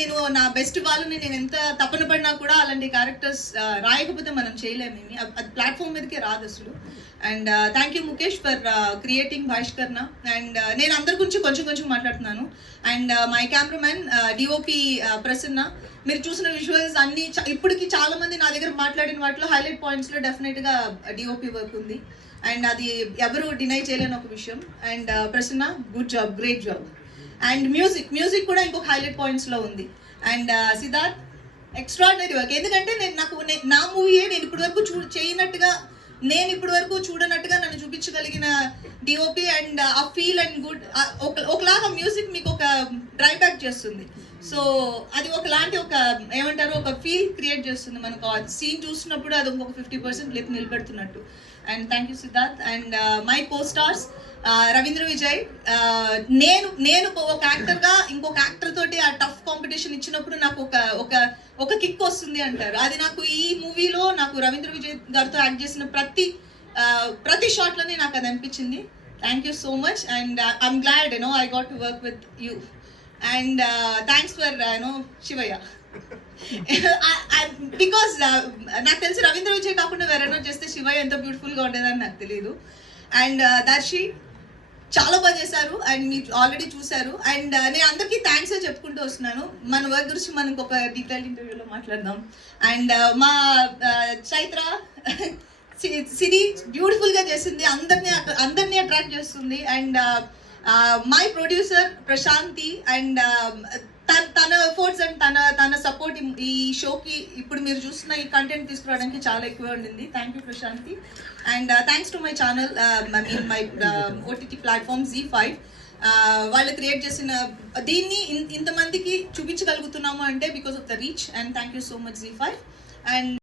నేను నా బెస్ట్ వాళ్ళని నేను ఎంత తపన పడినా కూడా అలాంటి క్యారెక్టర్స్ రాయకపోతే మనం చేయలేము. అది ప్లాట్ఫామ్ మీదకే రాదు అసలు. And thank you Mukesh for creating భాష్కర్న. అండ్ నేను అందరి గురించి కొంచెం మాట్లాడుతున్నాను. And my cameraman DOP Prasanna. మీరు చూసిన విజువల్స్ అన్ని ఇప్పటికి చాలా మంది నా దగ్గర మాట్లాడిన వాటిలో హైలైట్ పాయింట్స్లో డెఫినెట్గా డిఓపి వర్క్ ఉంది. అండ్ అది ఎవరు డినై చేయలేని ఒక విషయం. And Prasanna good job, great job. And music కూడా ఇంకొక హైలైట్ పాయింట్స్లో ఉంది. And Siddharth extraordinary work. ఎందుకంటే నా మూవీయే నేను ఇప్పటి వరకు చూడనట్టుగా నన్ను చూపించగలిగిన డిఓపి. అండ్ ఆ ఫీల్ అండ్ గుడ్ ఒకలాగా మ్యూజిక్ మీకు ఒక డ్రైవ్ బ్యాక్ చేస్తుంది. సో అది ఒకలాంటి ఏమంటారు ఒక ఫీల్ క్రియేట్ చేస్తుంది మనకు. ఆ సీన్ చూస్తున్నప్పుడు అది ఇంకొక 50% లిప్ నిలబెడుతున్నట్టు. And thank you Siddharth. And my co stars Ravindra Vijay. నేను ఒక యాక్టర్గా ఇంకొక యాక్టర్ తోటి ఆ టఫ్ కాంపిటీషన్ ఇచ్చినప్పుడు నాకు ఒక కిక్ వస్తుంది అంటారు. అది నాకు ఈ మూవీలో నాకు రవీంద్ర విజయ్ గారితో యాక్ట్ చేసిన ప్రతి షాట్లోనే నాకు అది అనిపించింది. Thank you so much. And I'm glad I got to work with you. And thanks for Shivayya. Because నాకు తెలిసి రవీంద్ర విజయ్ కాకుండా వేరెన్నో చేస్తే శివయ్య ఎంత బ్యూటిఫుల్గా ఉండేదని నాకు తెలియదు. అండ్ దర్శి చాలా బాగా చేశారు. అండ్ మీరు ఆల్రెడీ చూశారు. అండ్ నేను అందరికీ థ్యాంక్స్ చెప్పుకుంటూ వస్తున్నాను. మన వర్క్ గురించి మనం ఇంకొక డీటెయిల్ ఇంటర్వ్యూలో మాట్లాడదాం. అండ్ మా చైత్ర సిరి బ్యూటిఫుల్గా చేసింది, అందరినీ అట్రాక్ట్ చేస్తుంది. And my producer Prashanthi. And తన ఎఫర్ట్స్ అండ్ తన సపోర్ట్ ఈ షోకి ఇప్పుడు మీరు చూస్తున్న ఈ కంటెంట్ తీసుకురావడానికి చాలా ఎక్కువ ఉండింది. Thank you Prashanthi. And thanks to my channel, my OTT platform ZEE5. వాళ్ళు క్రియేట్ చేసిన దీన్ని ఇంతమందికి చూపించగలుగుతున్నాము అంటే because of the reach. And thank you so much ZEE5. And